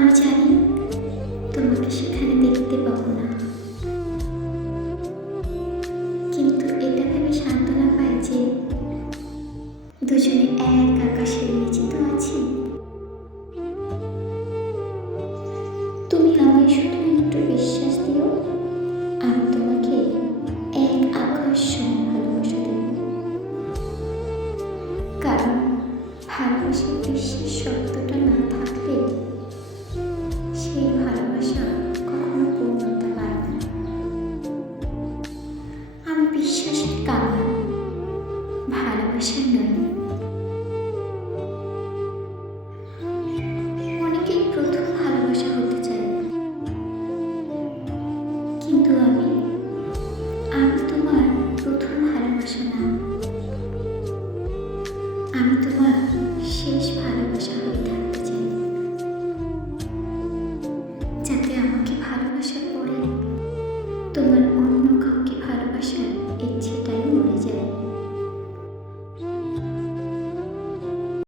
আমি জানি তোমাকে সেখানে দেখতে পাবো না, কিন্তু এটা ভেবে সান্ত্বনা পাই যে দুজনে এক আকাশের নিচে তো আছি। তুমি আমায় শুধু